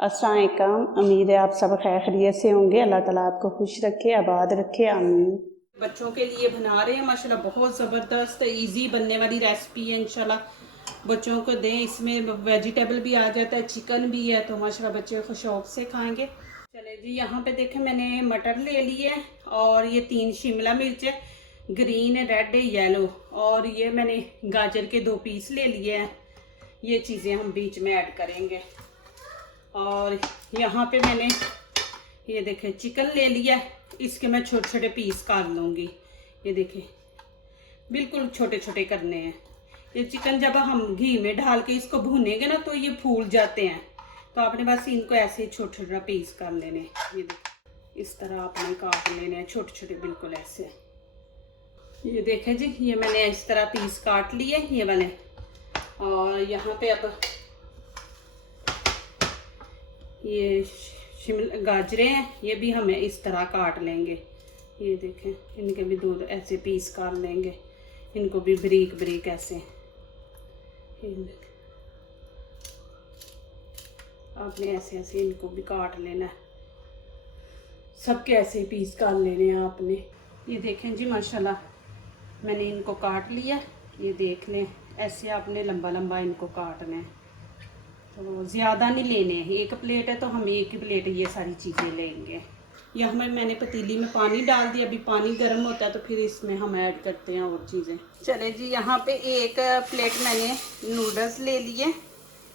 अस्सलाम वालेकुम। उम्मीद है आप सब खैर खैरियत से होंगे। अल्लाह ताला आपको खुश रखे, आबाद रखे, आमीन। बच्चों के लिए बना रहे हैं माशाल्लाह, बहुत ज़बरदस्त इजी बनने वाली रेसिपी है। इंशाल्लाह बच्चों को दें, इसमें वेजिटेबल भी आ जाता है, चिकन भी है, तो माशाल्लाह बच्चे खुश शौक से खाएंगे। चले जी, यहाँ पे देखें मैंने मटर ले लिए है और ये 3 शिमला मिर्च है, ग्रीन, रेड, येलो, और ये मैंने गाजर के 2 पीस ले लिए हैं। ये चीज़ें हम बीच में ऐड करेंगे। और यहाँ पे मैंने ये देखें चिकन ले लिया है, इसके मैं छोटे छोटे पीस काट लूँगी। ये देखें बिल्कुल छोटे छोटे करने हैं। ये चिकन जब हम घी में डाल के इसको भूनेंगे ना तो ये फूल जाते हैं, तो आपने बस इनको ऐसे ही छोटे छोटे पीस कर लेने। ये देखें इस तरह आपने काट लेने हैं छोटे छोटे, बिल्कुल ऐसे। ये देखें जी, ये मैंने इस तरह पीस काट लिए ये वाले। और यहाँ पे अब ये शिमला गाजरें हैं, ये भी हमें इस तरह काट लेंगे। ये देखें इनके भी 2 ऐसे पीस काट लेंगे, इनको भी बारीक बारीक ऐसे। आपने ऐसे ऐसे इनको भी काट लेना है, सबके ऐसे पीस काट लेने हैं आपने। ये देखें जी माशाल्लाह मैंने इनको काट लिया। ये देख लें ऐसे आपने लंबा लंबा इनको काटना है, तो ज़्यादा नहीं लेने हैं। 1 प्लेट है तो हम 1 ही प्लेट ये सारी चीज़ें लेंगे। यहाँ में मैंने पतीली में पानी डाल दिया, अभी पानी गर्म होता है तो फिर इसमें हम ऐड करते हैं और चीज़ें। चले जी, यहाँ पे 1 प्लेट मैंने नूडल्स ले लिए,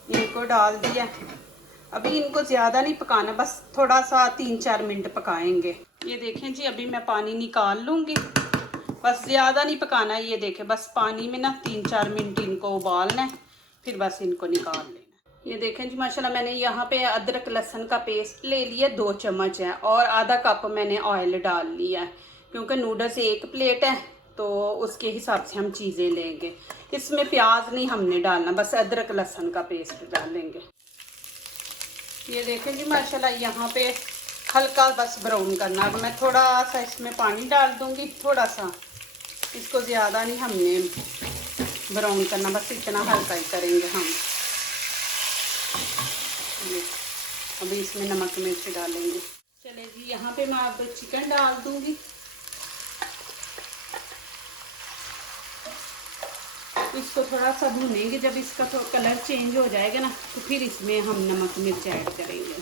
इनको डाल दिया। अभी इनको ज़्यादा नहीं पकाना, बस थोड़ा सा 3-4 मिनट पकाएंगे। ये देखें जी, अभी मैं पानी निकाल लूँगी, बस ज़्यादा नहीं पकाना है। ये देखें बस पानी में ना 3-4 मिनट इनको उबालना है, फिर बस इनको निकाल लेना। ये देखें जी माशाल्लाह मैंने यहाँ पे अदरक लहसुन का पेस्ट ले लिया 2 चम्मच है, और आधा कप मैंने ऑयल डाल लिया है, क्योंकि नूडल्स 1 प्लेट है तो उसके हिसाब से हम चीज़ें लेंगे। इसमें प्याज नहीं हमने डालना, बस अदरक लहसुन का पेस्ट डालेंगे। ये देखें जी माशाल्लाह यहाँ पे हल्का बस ब्राउन करना। अब मैं थोड़ा सा इसमें पानी डाल दूँगी, थोड़ा सा, इसको ज़्यादा नहीं हमने ब्राउन करना, बस इतना हल्का ही करेंगे हम। अभी इसमें नमक मिर्च डालेंगे। चले जी, यहाँ पे मैं अब चिकन डाल दूंगी। इसको थोड़ा सा भूनेंगे, जब इसका थोड़ा कलर चेंज हो जाएगा ना तो फिर इसमें हम नमक मिर्च ऐड करेंगे।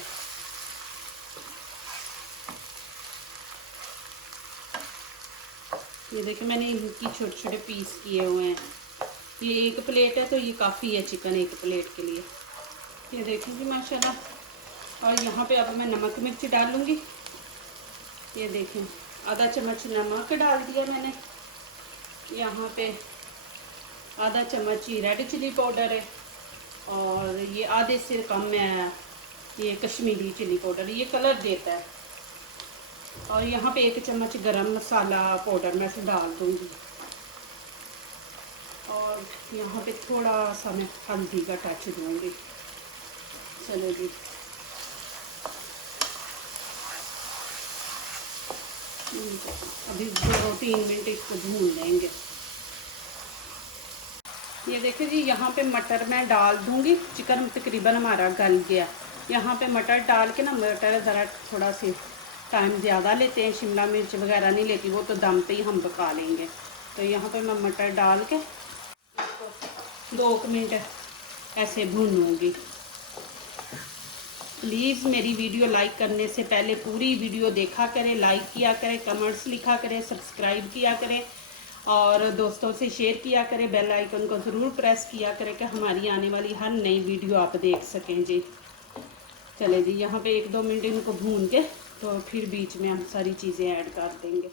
ये देखिए मैंने इनकी छोटे छोटे पीस किए हुए हैं। ये 1 प्लेट है तो ये काफ़ी है चिकन 1 प्लेट के लिए। ये देखिए जी माशाल्लाह। और यहाँ पे अब मैं नमक मिर्च डालूँगी। ये देखें आधा चम्मच नमक डाल दिया मैंने। यहाँ पे आधा चम्मच ही रेड चिली पाउडर है, और ये आधे से कम है ये कश्मीरी चिली पाउडर, ये कलर देता है। और यहाँ पे 1 चम्मच गरम मसाला पाउडर मैं डाल दूँगी। और यहाँ पे थोड़ा सा मैं हल्दी का टच दूँगी। चलो जी, अभी 2-3 मिनट इसको भून लेंगे। ये देखिए जी, यहाँ पे मटर मैं डाल दूँगी। चिकन तकरीबन हमारा गल गया। यहाँ पे मटर डाल के ना, मटर ज़रा थोड़ा सी टाइम ज़्यादा लेते हैं, शिमला मिर्च वगैरह नहीं लेती, वो तो दम पे ही हम पका लेंगे। तो यहाँ पे मैं मटर डाल के 2 मिनट ऐसे भूनूँगी। प्लीज़ मेरी वीडियो लाइक करने से पहले पूरी वीडियो देखा करें, लाइक किया करें, कमेंट्स लिखा करें, सब्सक्राइब किया करें, और दोस्तों से शेयर किया करें। बेल आइकन को ज़रूर प्रेस किया करें कि हमारी आने वाली हर नई वीडियो आप देख सकें जी। चले जी, यहाँ पे 1-2 मिनट इनको भून के तो फिर बीच में हम सारी चीज़ें ऐड कर देंगे।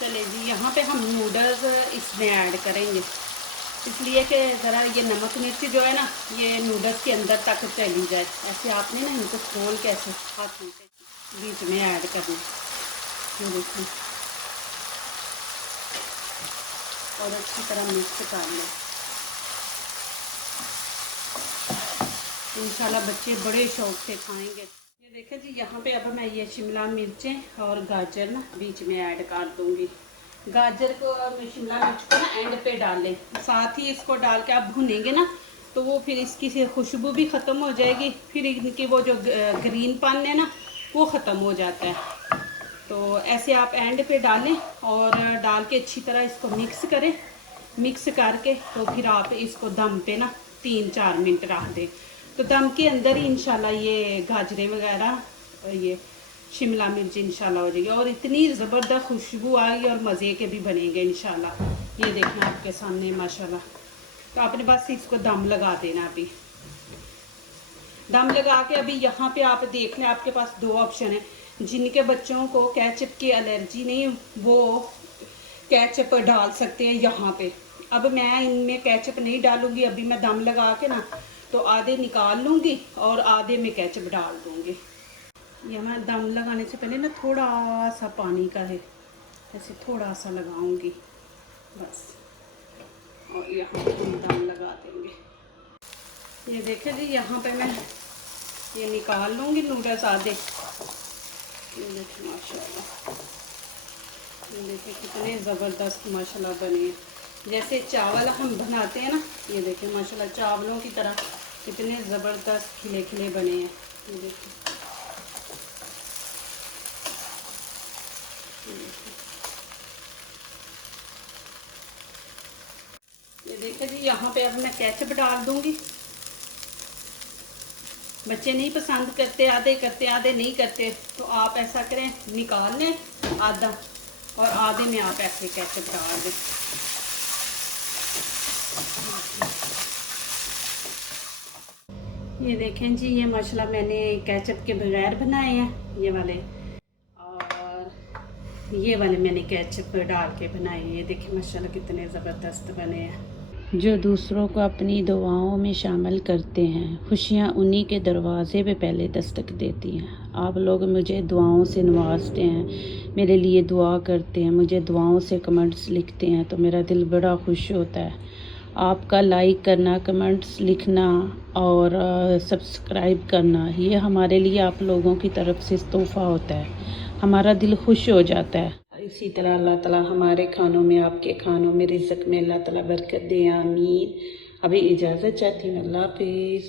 चले जी, यहाँ पे हम नूडल्स इसमें ऐड करेंगे, इसलिए कि ज़रा ये नमक मिर्च जो है ना ये नूडल्स के अंदर तक चली जाए। ऐसे आपने ना इनको खोल के ऐसे हाथों से बीच में ऐड करना। ये देखिए, और अच्छी तरह मिक्स कर लें। इंशाल्लाह बच्चे बड़े शौक से खाएंगे। ये देखें जी, यहाँ पे अब मैं ये शिमला मिर्चें और गाजर ना बीच में ऐड कर दूँगी। गाजर को, शिमला मिर्च को ना एंड पे डालें, साथ ही इसको डाल के आप भुनेंगे ना तो वो फिर इसकी से खुशबू भी ख़त्म हो जाएगी, फिर इनकी वो जो ग्रीन पन है ना वो ख़त्म हो जाता है। तो ऐसे आप एंड पे डालें और डाल के अच्छी तरह इसको मिक्स करें। मिक्स करके तो फिर आप इसको दम पे ना 3-4 मिनट रख दें। तो दम के अंदर ही इंशाल्लाह ये गाजरें वगैरह, ये शिमला मिर्च इंशाल्लाह हो जाएगी और इतनी ज़बरदस्त खुशबू आएगी और मज़े के भी बनेंगे इंशाल्लाह। ये देखना आपके सामने माशाल्लाह। तो आपने बस इसको दम लगा देना। अभी दम लगा के अभी यहाँ पे आप देख लें, आपके पास 2 ऑप्शन है। जिनके बच्चों को केचप की एलर्जी नहीं, वो केचप डाल सकते हैं यहाँ पे। अब मैं इनमें केचप नहीं डालूंगी, अभी मैं दम लगा के ना तो आधे निकाल लूँगी और आधे में केचप डाल दूँगी। यह मैं दम लगाने से पहले ना थोड़ा सा पानी का है, ऐसे थोड़ा सा लगाऊंगी बस, और यहाँ हम दम लगा देंगे। ये देखें जी, यहाँ पे मैं ये निकाल लूँगी नूडल्स आधे। ये देखें माशाल्लाह, ये देखें कितने ज़बरदस्त माशाल्लाह बने हैं। जैसे चावल हम बनाते हैं ना, ये देखें माशाल्लाह चावलों की तरह कितने ज़बरदस्त खिले खिले बने हैं। ये देखें, ये देखें जी, यहाँ पे अब मैं केचप डाल दूँगी। बच्चे नहीं पसंद करते, आधे करते आधे नहीं करते, तो आप ऐसा करें, निकाल लें आधा और आधे में आप ऐसे केचप डाल दें। ये देखें जी, ये माशाल्लाह मैंने केचप के बगैर बनाए हैं ये वाले, और ये वाले मैंने केचप डाल के बनाए। ये देखें माशाल्लाह कितने ज़बरदस्त बने हैं। जो दूसरों को अपनी दुआओं में शामिल करते हैं, खुशियाँ उन्हीं के दरवाज़े पे पहले दस्तक देती हैं। आप लोग मुझे दुआओं से नवाजते हैं, मेरे लिए दुआ करते हैं, मुझे दुआओं से कमेंट्स लिखते हैं, तो मेरा दिल बड़ा खुश होता है। आपका लाइक करना, कमेंट्स लिखना और सब्सक्राइब करना, ये हमारे लिए आप लोगों की तरफ से तोहफ़ा होता है, हमारा दिल खुश हो जाता है। इसी तरह अल्लाह ताला हमारे खानों में, आपके खानों में, रिज़्क़ में अल्लाह ताला बरकत दे, आमीन। अभी इजाज़त चाहती हूँ, अल्लाह हाफ़िज़।